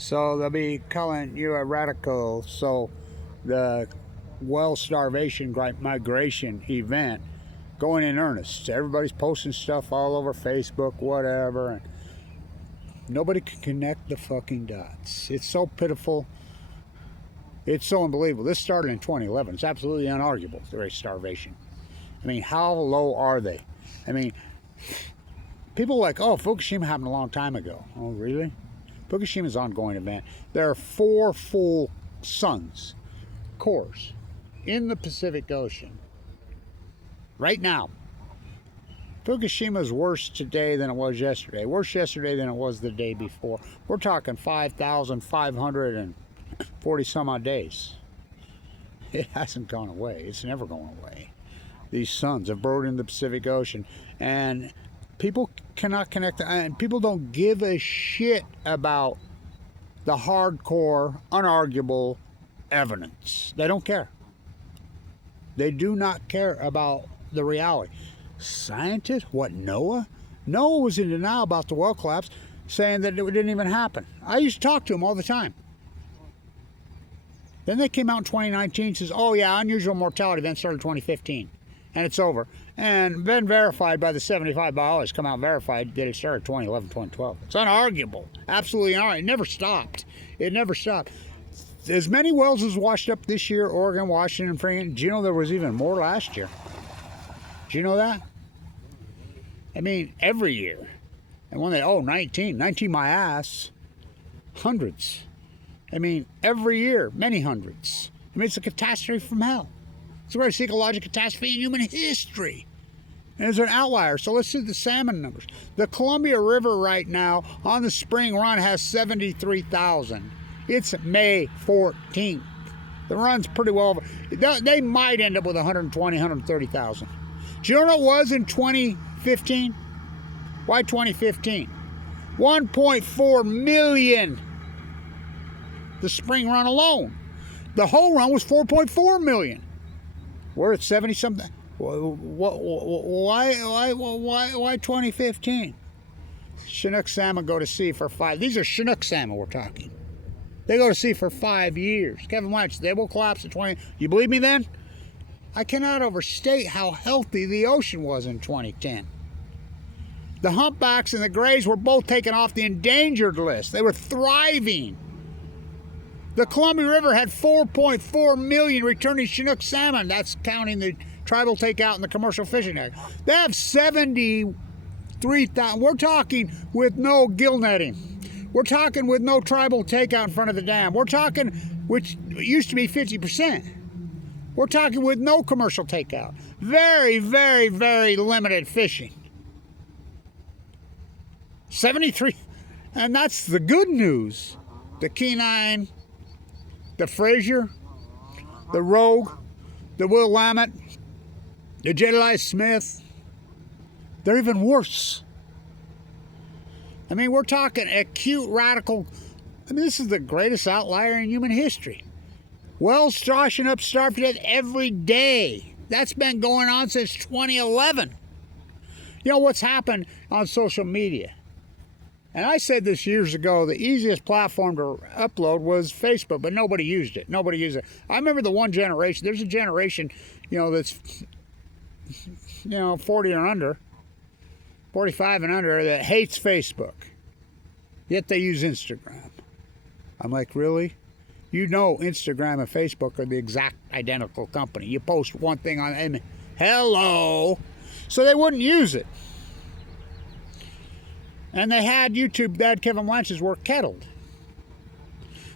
So they'll be calling you a radical. So the well starvation migration event going in earnest. Everybody's posting stuff all over Facebook, whatever, and nobody can connect the fucking dots. It's so pitiful. It's so unbelievable. This started in 2011. It's absolutely unarguable, the rate of starvation. I mean, how low are they? I mean, people are like, oh, Fukushima happened a long time ago. Oh, really? Fukushima's an ongoing event. There are 4 full suns, cores, in the Pacific Ocean right now. Fukushima is worse today than it was yesterday. Worse yesterday than it was the day before. We're talking 5,540 some odd days. It hasn't gone away. It's never going away. These suns have burrowed in the Pacific Ocean, and people cannot connect, and people don't give a shit about the hardcore, unarguable evidence. They don't care. They do not care about the reality. Scientists? What, NOAA? NOAA was in denial about the well collapse, saying that it didn't even happen. I used to talk to them all the time. Then they came out in 2019 and says, oh yeah, unusual mortality event started in 2015. And it's over. And been verified by the 75 biologists, come out and verified that it started 2011, 2012. It's unarguable. Absolutely unarguable. It never stopped. It never stopped. As many wells as washed up this year, Oregon, Washington, Freeman. Do you know there was even more last year? Do you know that? I mean, every year. And when they, 19 my ass. Hundreds. I mean, every year, many hundreds. I mean, it's a catastrophe from hell. It's the greatest ecological catastrophe in human history. And it's an outlier. So let's see the salmon numbers. The Columbia River right now on the spring run has 73,000. It's May 14th. The run's pretty well over. They might end up with 120, 130,000. Do you know what it was in 2015? Why 2015? 1.4 million. The spring run alone. The whole run was 4.4 million. We're at 70 something. Why 2015? Chinook salmon go to sea for 5. These are Chinook salmon we're talking. They go to sea for 5 years. Kevin White, they will collapse at 20. You believe me then? I cannot overstate how healthy the ocean was in 2010. The humpbacks and the grays were both taken off the endangered list. They were thriving. The Columbia River had 4.4 million returning Chinook salmon. That's counting the tribal takeout and the commercial fishing act. They have 73,000. We're talking with no gill netting. We're talking with no tribal takeout in front of the dam. We're talking, which used to be 50%. We're talking with no commercial takeout. Very, very, very limited fishing. 73. And that's the good news. The Kenine, the Fraser, the Rogue, the Will Lamont, the Jedediah Smith, they're even worse. I mean, we're talking acute radical. I mean, this is the greatest outlier in human history. Wells washing up, starved to death every day. That's been going on since 2011. You know what's happened on social media? And I said this years ago, the easiest platform to upload was Facebook, but nobody used it. Nobody used it. I remember the one generation. There's a generation, that's, 40 or under, 45 and under, that hates Facebook. Yet they use Instagram. I'm like, really? You know Instagram and Facebook are the exact identical company. You post one thing on, and hello. So they wouldn't use it. And they had YouTube, they had Kevin Blanch's work kettled.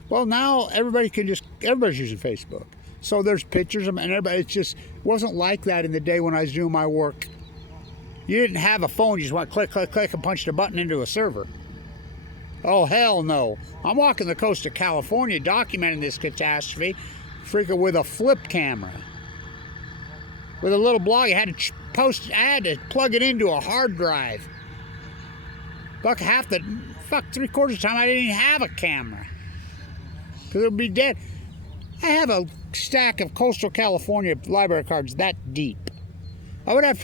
Well, now everybody's using Facebook. So there's pictures of, and everybody, it wasn't like that in the day when I was doing my work. You didn't have a phone, you just went click, click, click, and punched a button into a server. Oh, hell no. I'm walking the coast of California documenting this catastrophe, freaking with a flip camera. With a little blog, I had to plug it into a hard drive. Three-quarters of the time I didn't even have a camera. Because it would be dead. I have a stack of coastal California library cards that deep. I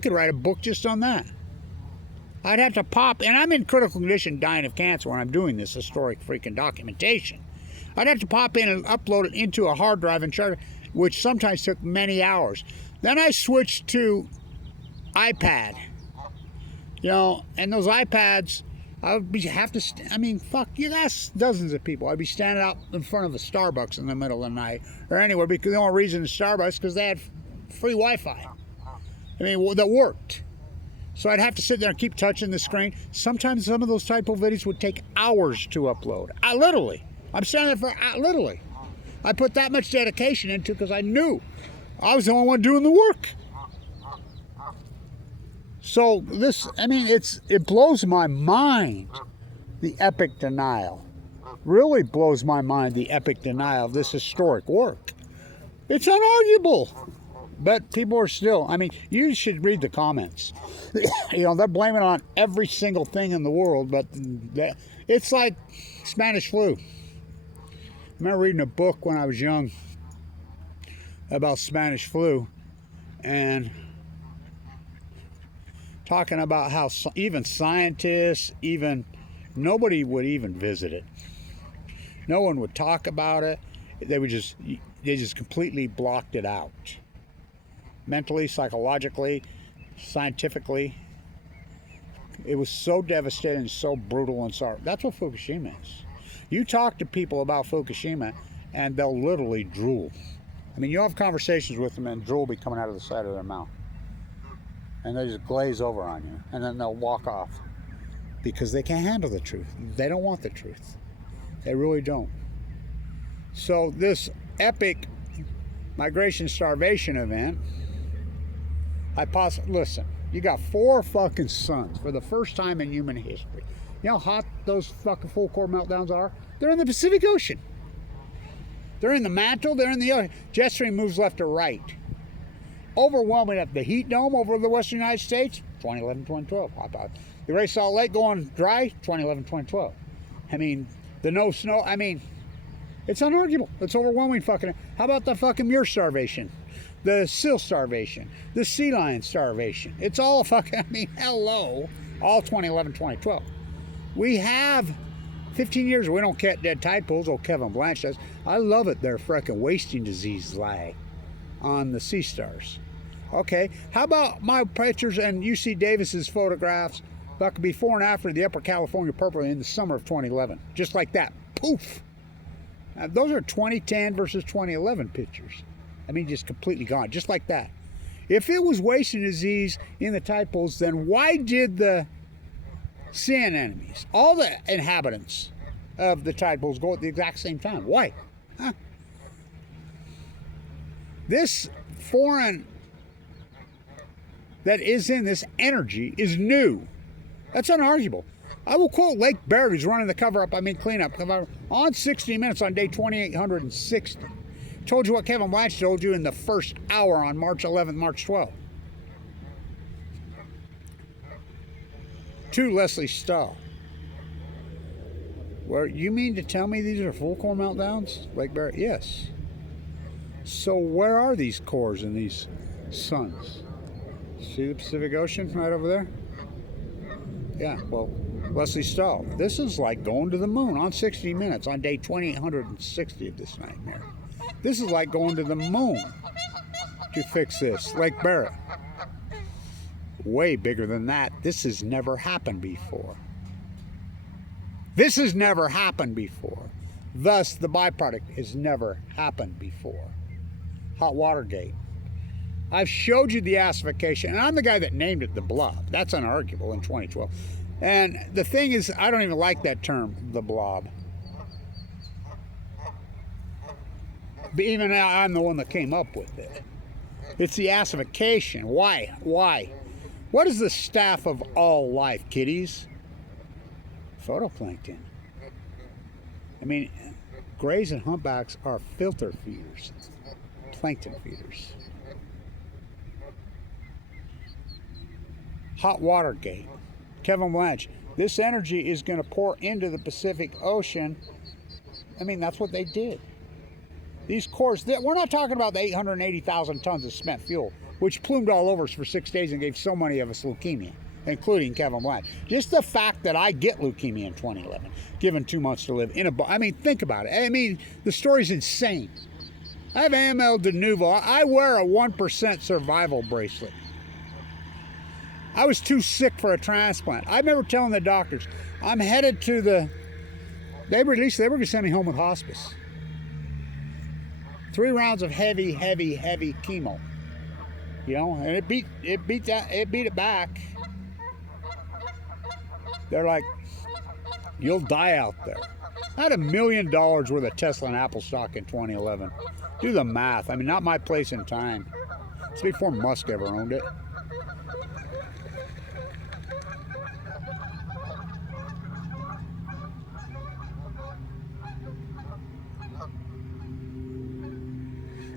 could write a book just on that. I'd have to pop, and I'm in critical condition dying of cancer when I'm doing this historic freaking documentation. I'd have to pop in and upload it into a hard drive and charge it, which sometimes took many hours. Then I switched to iPad. You know, and those iPads, I would have to, I mean, fuck, you got dozens of people. I'd be standing out in front of a Starbucks in the middle of the night or anywhere, because the only reason it's Starbucks is because they had free Wi-Fi. I mean, that worked. So I'd have to sit there and keep touching the screen. Sometimes some of those type of videos would take hours to upload. I'm standing there for, literally. I put that much dedication into it because I knew I was the only one doing the work. So this, I mean, it blows my mind, the epic denial. Really blows my mind, the epic denial of this historic work. It's unarguable. But people are still, I mean, you should read the comments. You know, they're blaming it on every single thing in the world, but it's like Spanish flu. I remember reading a book when I was young about Spanish flu and talking about how even scientists, nobody would even visit it. No one would talk about it. They just completely blocked it out. Mentally, psychologically, scientifically, it was so devastating, so brutal and sorry. That's what Fukushima is. You talk to people about Fukushima and they'll literally drool. I mean, you have conversations with them and drool will be coming out of the side of their mouth. And they just glaze over on you. And then they'll walk off because they can't handle the truth. They don't want the truth. They really don't. So this epic migration starvation event, listen, you got 4 fucking suns for the first time in human history. You know how hot those fucking full core meltdowns are? They're in the Pacific Ocean. They're in the mantle, they're in the ocean. Jet stream moves left to right. Overwhelming up the heat dome over the western United States, 2011, 2012. How about the Great Salt Lake going dry, 2011, 2012. I mean, the no snow, I mean, it's unarguable. It's overwhelming fucking. How about the fucking Muir starvation? The seal starvation, the sea lion starvation. It's all fucking, I mean, hello, all 2011, 2012. We have 15 years, we don't catch dead tide pools. Oh, Kevin Blanche does. I love it. Their freaking wasting disease lie on the sea stars. Okay, how about my pictures and UC Davis's photographs fucking before and after the Upper California purple in the summer of 2011? Just like that. Poof. Now, those are 2010 versus 2011 pictures. I mean, just completely gone, just like that. If it was wasting disease in the tide pools, then why did the sea anemones, all the inhabitants of the tide pools, go at the exact same time? Why? Huh? This foreign that is in this energy is new. That's unarguable. I will quote Lake Barrett, who's running the cleanup on 60 Minutes on day 2860. Told you what Kevin Blanch told you in the first hour on March 11th, March 12th. To Leslie Stahl. Well, you mean to tell me these are full core meltdowns? Lake Barrett, yes. So where are these cores in these suns? See the Pacific Ocean right over there? Yeah, well, Leslie Stahl. This is like going to the moon on 60 Minutes on day 2860 of this nightmare. This is like going to the moon to fix this. Lake Barrett. Way bigger than that. This has never happened before. This has never happened before. Thus, the byproduct has never happened before. Hot water gate. I've showed you the acidification, and I'm the guy that named it the blob. That's unarguable in 2012. And the thing is, I don't even like that term, the blob. But even now, I'm the one that came up with it. It's the acidification. Why? Why? What is the staff of all life, kiddies? Photoplankton. I mean, grays and humpbacks are filter feeders, plankton feeders. Hot water gate. Kevin Blanch. This energy is going to pour into the Pacific Ocean. I mean, that's what they did. These cores, we're not talking about the 880,000 tons of spent fuel, which plumed all over us for 6 days and gave so many of us leukemia. including Kevin Blanch. Just the fact that I get leukemia in 2011, given 2 months to live in a. I mean, think about it. I mean, the story's insane. I have AML de novo. I wear a 1% survival bracelet. I was too sick for a transplant. I remember telling the doctors, I'm headed to the. They were going to send me home with hospice. 3 rounds of heavy chemo. You know, and it beat it back. They're like, you'll die out there. I had $1 million worth of Tesla and Apple stock in 2011. Do the math. I mean, not my place in time. It's before Musk ever owned it.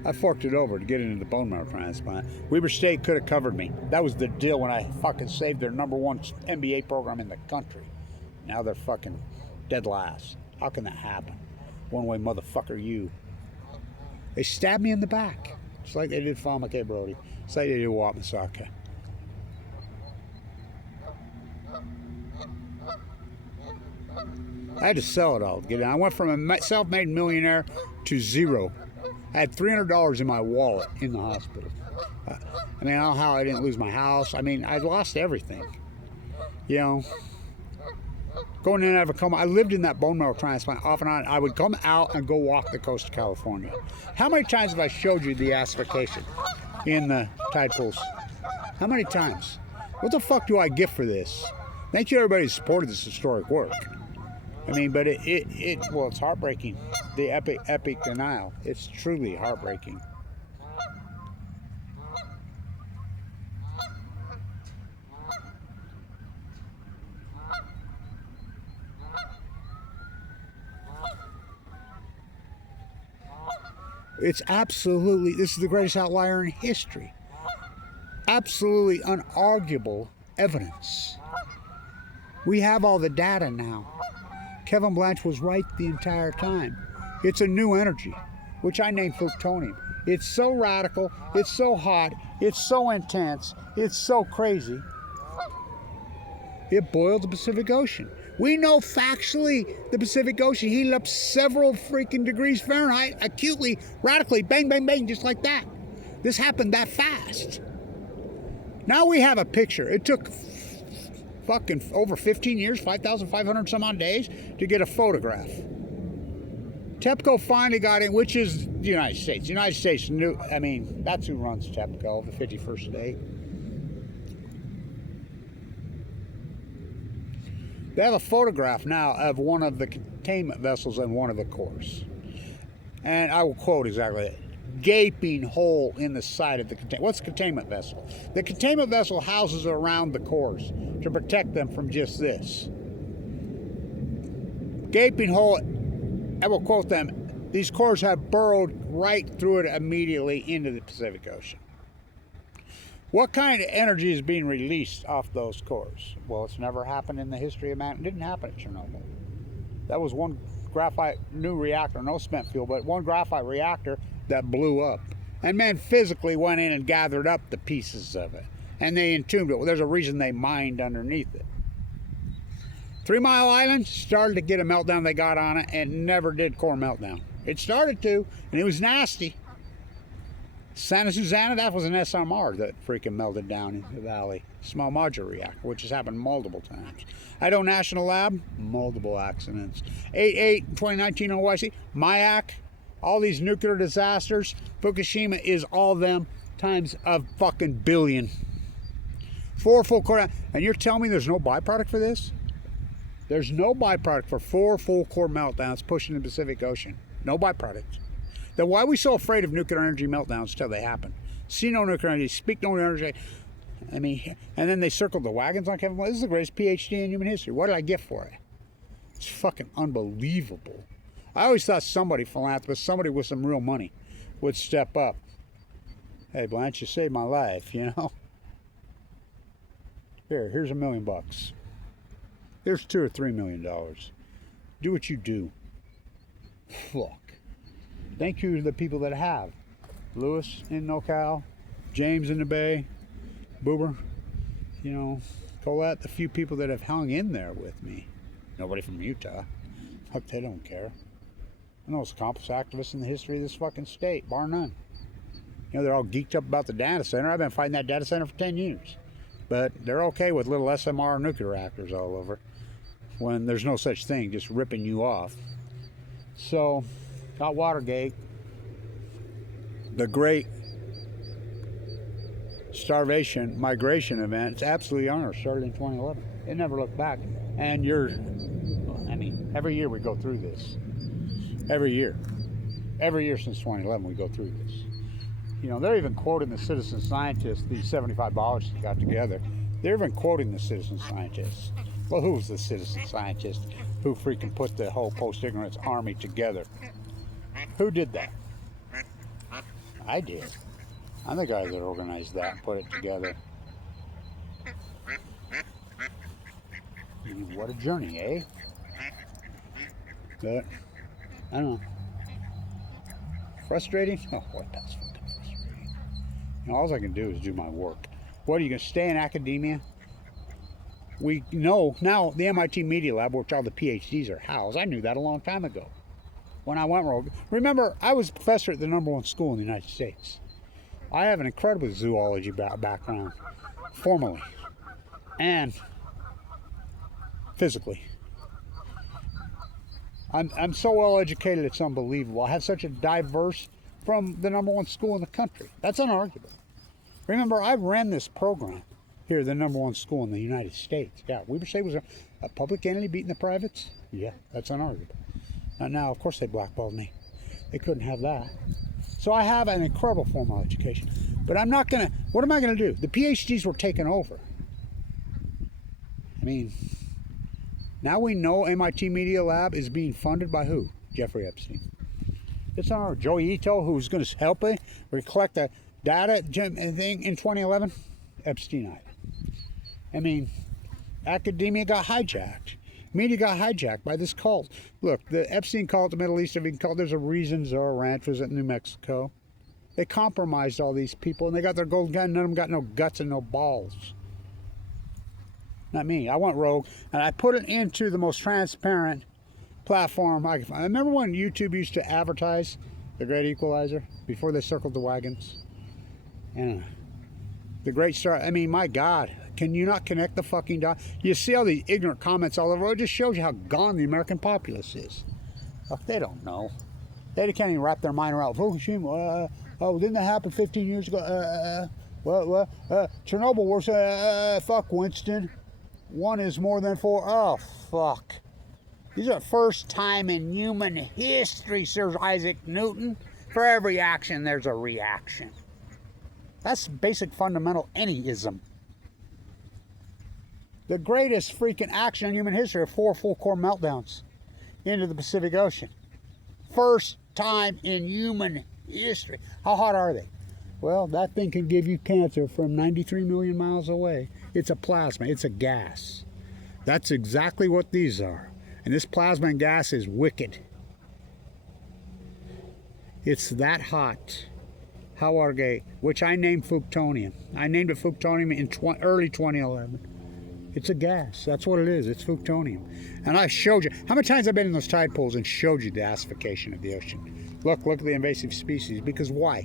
I forked it over to get into the bone marrow transplant. Weber State could have covered me. That was the deal when I fucking saved their #1 MBA program in the country. Now they're fucking dead last. How can that happen? One-way motherfucker, you. They stabbed me in the back, just like they did Fama K. Brody. Just like they did Wat Masaka. I had to sell it all to get it. I went from a self-made millionaire to zero. I had $300 in my wallet in the hospital. I mean, I don't know how I didn't lose my house. I mean, I lost everything. You know, going in and out of a coma. I lived in that bone marrow transplant off and on. I would come out and go walk the coast of California. How many times have I showed you the acidification in the tide pools? How many times? What the fuck do I get for this? Thank you, everybody who supported this historic work. I mean, but well, it's heartbreaking. The epic denial. It's truly heartbreaking. It's absolutely, this is the greatest outlier in history. Absolutely unarguable evidence. We have all the data now. Kevin Blanch was right the entire time. It's a new energy, which I named plutonium. It's so radical, it's so hot, it's so intense, it's so crazy. It boiled the Pacific Ocean. We know factually the Pacific Ocean heated up several freaking degrees Fahrenheit, acutely, radically, bang, bang, bang, just like that. This happened that fast. Now we have a picture. It took fucking over 15 years, 5,500 some odd days to get a photograph. TEPCO finally got in, which is the United States. The United States knew, I mean, that's who runs TEPCO, the 51st state. They have a photograph now of one of the containment vessels in one of the cores. And I will quote exactly that. Gaping hole in the side of the containment. What's a containment vessel? The containment vessel houses around the cores to protect them from just this. Gaping hole, I will quote them, these cores have burrowed right through it immediately into the Pacific Ocean. What kind of energy is being released off those cores? Well, it's never happened in the history of man. It didn't happen at Chernobyl. That was one graphite new reactor, no spent fuel, but one graphite reactor that blew up. And men physically went in and gathered up the pieces of it. And they entombed it. Well, there's a reason they mined underneath it. 3 Mile Island started to get a meltdown they got on it and never did core meltdown. It started to, and it was nasty. Santa Susana, that was an SMR that freaking melted down in the valley. Small modular reactor, which has happened multiple times. Idaho National Lab, multiple accidents. 8/8 2019 OYC, MIAC, all these nuclear disasters. Fukushima is all them times a fucking billion. 4 full core, and you're telling me there's no byproduct for this? There's no byproduct for 4 full core meltdowns pushing the Pacific Ocean. No byproduct. Then why are we so afraid of nuclear energy meltdowns until they happen? See no nuclear energy, speak no energy. I mean, and then they circled the wagons on Kevin Blanch. This is the greatest PhD in human history. What did I get for it? It's fucking unbelievable. I always thought somebody, philanthropist, somebody with some real money would step up. Hey, Blanch, you saved my life, you know? Here's $1 million. Here's $2 or $3 million. Do what you do. Fuck. Thank you to the people that have. Lewis in NorCal, James in the Bay, Boober, you know, Colette, the few people that have hung in there with me. Nobody from Utah. Fuck, they don't care. I'm the most accomplished activist in the history of this fucking state, bar none. You know, they're all geeked up about the data center. I've been fighting that data center for 10 years. But they're okay with little SMR nuclear reactors all over when there's no such thing, just ripping you off. So, got Watergate, the great starvation migration event. It's absolutely on. Started in 2011. It never looked back. And every year we go through this. Every year since 2011 we go through this. You know, they're even quoting the citizen scientists, these 75 biologists got together. They're even quoting the citizen scientists. Well, who was the citizen scientist who freaking put the whole post-ignorance army together? Who did that? I did. I'm the guy that organized that and put it together. What a journey, eh? But, I don't know. Frustrating? Oh, boy, that's fucking frustrating. You know, all I can do is do my work. What, are you going to stay in academia? We know now the MIT Media Lab, which all the PhDs are housed. I knew that a long time ago when I went rogue. Remember, I was a professor at the #1 school in the United States. I have an incredible zoology background, formally and physically. I'm so well educated, it's unbelievable. I have such a diverse, from the #1 school in the country. That's unarguable. Remember, I ran this program here, the #1 school in the United States. Yeah, Weber State was a public entity beating the privates. Yeah, that's unarguable. Now, of course, they blackballed me. They couldn't have that. So I have an incredible formal education. But I'm not going to, what am I going to do? The PhDs were taken over. I mean, now we know MIT Media Lab is being funded by who? Jeffrey Epstein. It's our Joey Ito, who's going to help it. We collect the data thing in 2011. Epstein. I mean, academia got hijacked. Media got hijacked by this cult. Look, the Epstein cult, the Middle East, there's a reason Zorro Ranch was at New Mexico. They compromised all these people, and they got their golden gun. None of them got no guts and no balls. Not me. I went rogue, and I put it into the most transparent platform I could find. I remember when YouTube used to advertise the Great Equalizer before they circled the wagons? And the Great Star. I mean, my God, can you not connect the fucking dots? You see all the ignorant comments all over. It just shows you how gone the American populace is. Look, they don't know. They can't even wrap their mind around. Fukushima, didn't that happen 15 years ago? Chernobyl was, fuck Winston. One is more than four. Oh, fuck. These are first time in human history, Sir Isaac Newton. For every action, there's a reaction. That's basic fundamental anyism. The greatest freaking action in human history are 4 full core meltdowns into the Pacific Ocean. First time in human history. How hot are they? Well, that thing can give you cancer from 93 million miles away. It's a plasma. It's a gas. That's exactly what these are. And this plasma and gas is wicked. It's that hot. Watergate, which I named Fuktonium. I named it Fuktonium in early 2011. It's a gas. That's what it is. It's Fuktonium. And I showed you. How many times I've been in those tide pools and showed you the acidification of the ocean? Look at the invasive species. Because why?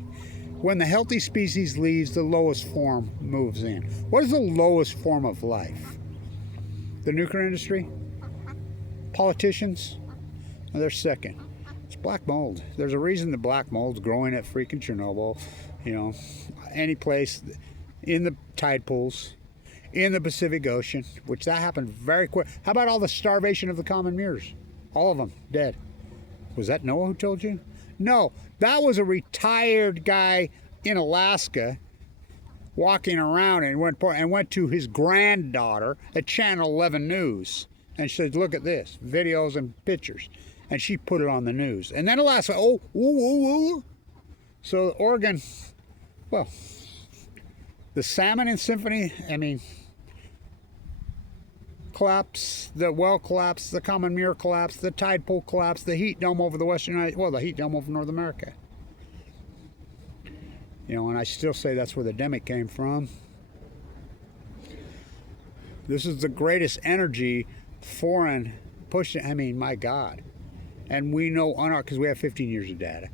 When the healthy species leaves, the lowest form moves in. What is the lowest form of life? The nuclear industry? Politicians? Well, they're second. It's black mold. There's a reason the black mold's growing at freaking Chernobyl. You know, any place in the tide pools, in the Pacific Ocean, which that happened very quick. How about all the starvation of the common mirrors? All of them dead. Was that Noah who told you? No, that was a retired guy in Alaska walking around and went to his granddaughter at Channel 11 News and said, look at this, videos and pictures. And she put it on the news. And then Alaska, So Oregon, well, the salmon in Symphony, I mean, collapse, the well collapse, the common mirror collapse, the tide pool collapse, the heat dome over the western United, well, the heat dome over North America. You know, and I still say that's where the demic came from. This is the greatest energy foreign pushing. I mean, my God. And we know, because we have 15 years of data.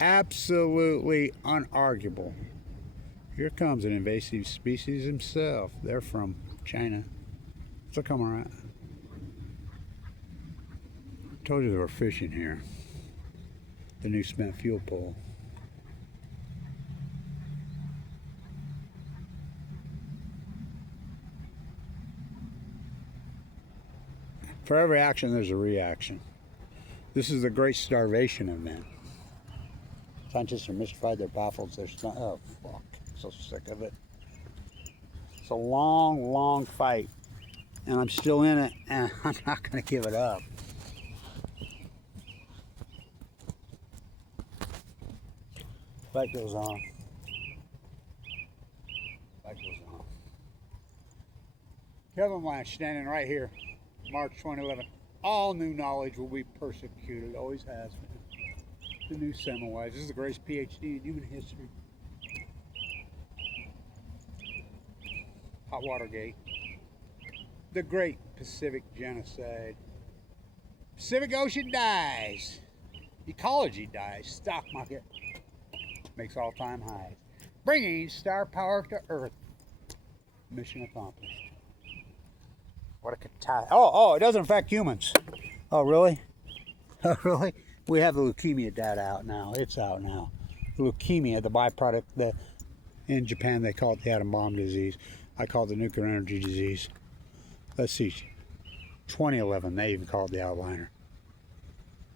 Absolutely unarguable. Here comes an invasive species himself. They're from China. So come around. Told you there were fish in here. The new spent fuel pole. For every action, there's a reaction. This is the great starvation event. Scientists are mystified, they're baffled, they're not. Oh, fuck. So sick of it. It's a long, long fight. And I'm still in it, and I'm not going to give it up. Fight goes on. Fight goes on. Kevin Blanche standing right here, March 2011. All new knowledge will be persecuted, always has been. The new Semmelweis. This is the greatest PhD in human history. Hot Watergate. The Great Pacific Genocide. Pacific Ocean dies. Ecology dies. Stock market makes all-time highs. Bringing star power to Earth. Mission accomplished. What a catastrophe. Oh, it doesn't affect humans. Oh, really? Oh, really? We have the leukemia data out now. It's out now. Leukemia, the byproduct, in Japan they call it the atom bomb disease. I call it the nuclear energy disease. Let's see. 2011, they even call it the OUTLIER.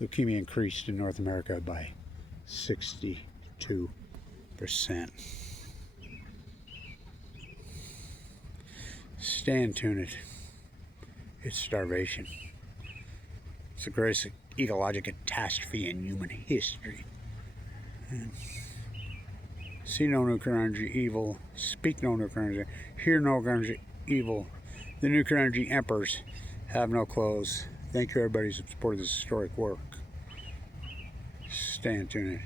Leukemia increased in North America by 62%. Stay tuned. It's starvation. It's the greatest ecological catastrophe in human history. And see no nuclear energy evil, speak no nuclear energy, hear no nuclear energy evil. The nuclear energy emperors have no clothes. Thank you everybody who supported this historic work. Stay tuned.